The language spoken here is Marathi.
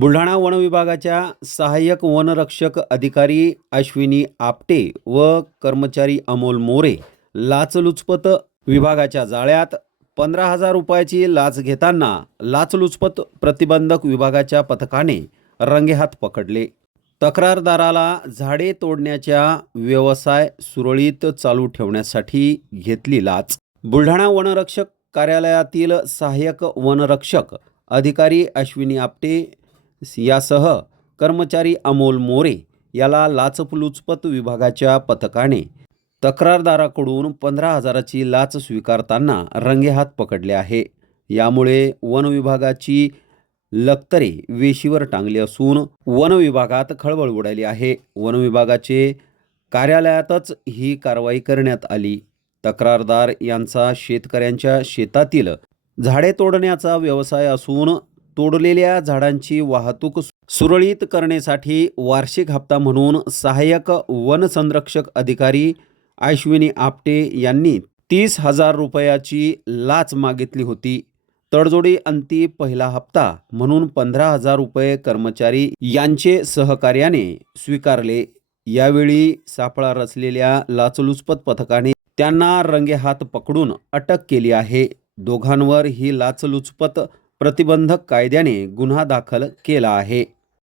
बुलढाणा वन विभागाच्या सहाय्यक वनरक्षक अधिकारी अश्विनी आपटे व कर्मचारी अमोल मोरे लाचलुचपत विभागाच्या जाळ्यात 15,000 रुपयाची लाच घेताना लाचलुचपत प्रतिबंधक विभागाच्या पथकाने रंगेहात पकडले। तक्रारदाराला झाडे तोडण्याच्या व्यवसाय सुरळीत चालू ठेवण्यासाठी घेतली लाच। बुलढाणा वनरक्षक कार्यालयातील सहाय्यक वनरक्षक अधिकारी अश्विनी आपटे यासह कर्मचारी अमोल मोरे याला लाचलुचपत विभागाच्या पथकाने तक्रारदाराकडून 15,000ची लाच स्वीकारताना रंगेहात पकडले आहे। यामुळे वन विभागाची लक्तरे वेशीवर टांगली असून वन विभागात खळबळ उडाली आहे। वन विभागाचे कार्यालयातच ही कारवाई करण्यात आली। तक्रारदार यांचा शेतकऱ्यांच्या शेतातील झाडे तोडण्याचा व्यवसाय असून तोडलेल्या झाडांची वाहतूक सुरळीत करण्यासाठी वार्षिक हप्ता म्हणून सहाय्यक वन संरक्षक अधिकारी अश्विनी आपटे यांनी 30,000 रुपयाची लाच मागितली होती। तडजोडी अंती पहिला हप्ता म्हणून 15,000 रुपये कर्मचारी यांचे सहकार्याने स्वीकारले। यावेळी सापळा रचलेल्या लाचलुचपत पथकाने त्यांना रंगेहात पकडून अटक केली आहे। दोघांवर ही लाचलुचपत प्रतिबंधक कायद्याने गुन्हा दाखल केला आहे।